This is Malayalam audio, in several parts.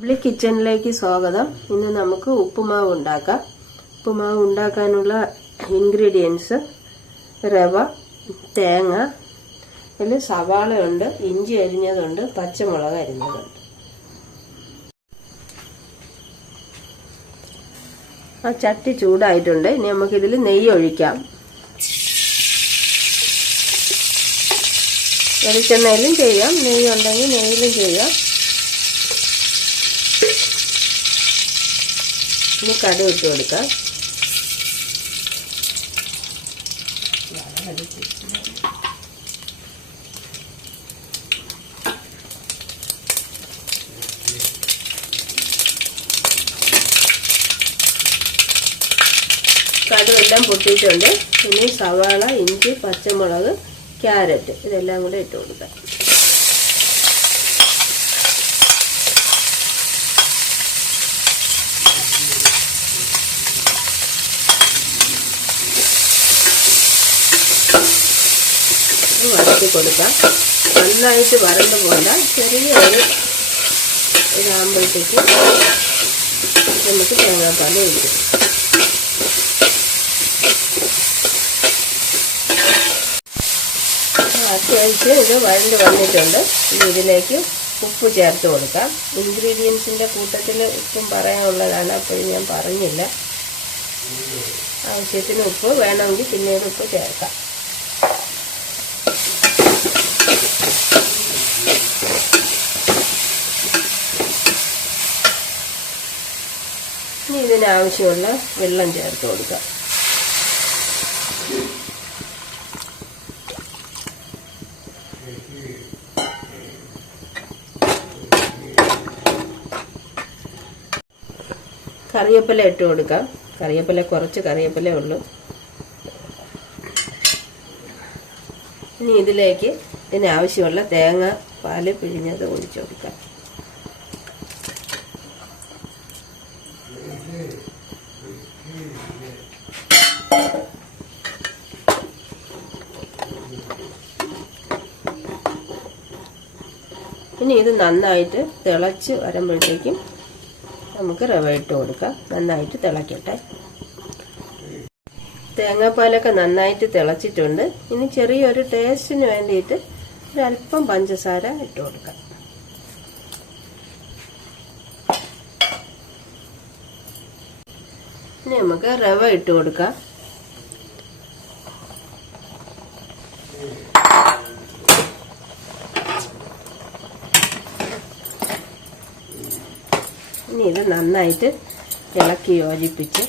ലവ്ലി കിച്ചണിലേക്ക് സ്വാഗതം. ഇന്ന് നമുക്ക് ഉപ്പുമാവ് ഉണ്ടാക്കാം. ഉപ്പുമാവ് ഉണ്ടാക്കാനുള്ള ഇൻഗ്രീഡിയൻസ് റവ, തേങ്ങ, അതിൽ സവാളയുണ്ട്, ഇഞ്ചി അരിഞ്ഞതുണ്ട്, പച്ചമുളക് അരിഞ്ഞതുണ്ട്. ആ ചട്ടി ചൂടായിട്ടുണ്ട്. ഇനി നമുക്കിതിൽ നെയ്യ് ഒഴിക്കാം. വെളിച്ചെണ്ണയിലും ചെയ്യാം, നെയ്യ് ഉണ്ടെങ്കിൽ നെയ്യിലും ചെയ്യാം. ഇനി കടുക് ഇട്ട് കൊടുക്കാം. കടുക് എല്ലാം പൊട്ടിയിട്ടുണ്ട്. ഇനി സവാള, ഇഞ്ചി, പച്ചമുളക്, ക്യാരറ്റ് ഇതെല്ലാം കൂടെ ഇട്ട് കൊടുക്കാം. വഴറ്റി കൊടുക്കാം. നന്നായിട്ട് വരണ്ടു പോലെ ചെറിയൊരു ഇതാകുമ്പോഴത്തേക്ക് നമുക്ക് തേങ്ങാപ്പാൽ ഒഴിക്കും. അത്യാവശ്യം ഇത് വരണ്ട് വന്നിട്ടുണ്ട്. ഇനി ഇതിലേക്ക് ഉപ്പ് ചേർത്ത് കൊടുക്കാം. ഇൻഗ്രീഡിയൻസിൻ്റെ കൂട്ടത്തിൽ ഉപ്പും പറയാനുള്ളതാണ്, അപ്പോഴും ഞാൻ പറഞ്ഞില്ല. ആവശ്യത്തിന് ഉപ്പ് വേണമെങ്കിൽ പിന്നീട് ഉപ്പ് ചേർക്കാം. ഇനി ഇതിനാവശ്യമുള്ള വെള്ളം ചേർത്ത് കൊടുക്കാം. കറിവേപ്പില ഇട്ട് കൊടുക്കാം. കറിവേപ്പില കുറച്ച് കറിവേപ്പിലേ ഉള്ളൂ. ഇനി ഇതിലേക്ക് ഇതിനാവശ്യമുള്ള തേങ്ങ പാല് പിഴിഞ്ഞത് ഒഴിച്ചു കൊടുക്കാം. ഇനി ഇത് നന്നായിട്ട് തിളച്ച് വരുമ്പോഴത്തേക്കും നമുക്ക് റവ ഇട്ട് കൊടുക്കാം. നന്നായിട്ട് തിളക്കട്ടെ. തേങ്ങാപ്പാലൊക്കെ നന്നായിട്ട് തിളച്ചിട്ടുണ്ട്. ഇനി ചെറിയൊരു ടേസ്റ്റിന് വേണ്ടിയിട്ട് ഒരല്പം പഞ്ചസാര ഇട്ട് കൊടുക്കാം. ഇനി നമുക്ക് റവ ഇട്ട് കൊടുക്കാം. ഇനി ഇത് നന്നായിട്ട് ഇളക്കി യോജിപ്പിച്ച്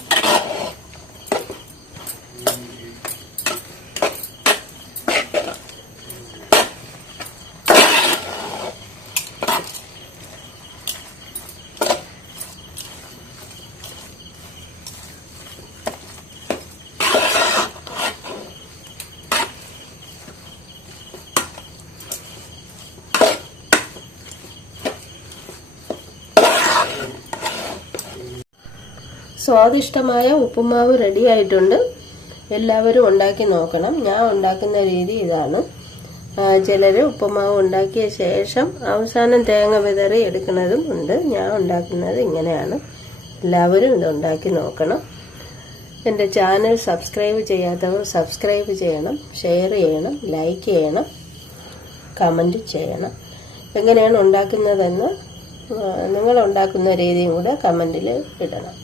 സ്വാദിഷ്ടമായ ഉപ്പുമാവ് റെഡി ആയിട്ടുണ്ട്. എല്ലാവരും ഉണ്ടാക്കി നോക്കണം. ഞാൻ ഉണ്ടാക്കുന്ന രീതി ഇതാണ്. ചിലർ ഉപ്പുമാവ് ഉണ്ടാക്കിയ ശേഷം അവസാനം തേങ്ങ വിതറി എടുക്കുന്നതും ഉണ്ട്. ഞാൻ ഉണ്ടാക്കുന്നത് ഇങ്ങനെയാണ്. എല്ലാവരും ഇത് ഉണ്ടാക്കി നോക്കണം. എൻ്റെ ചാനൽ സബ്സ്ക്രൈബ് ചെയ്യാത്തവർ സബ്സ്ക്രൈബ് ചെയ്യണം, ഷെയർ ചെയ്യണം, ലൈക്ക് ചെയ്യണം, കമൻറ്റ് ചെയ്യണം. എങ്ങനെയാണ് ഉണ്ടാക്കുന്നതെന്ന് നിങ്ങൾ ഉണ്ടാക്കുന്ന രീതിയും കൂടെ കമൻറ്റിൽ ഇടണം.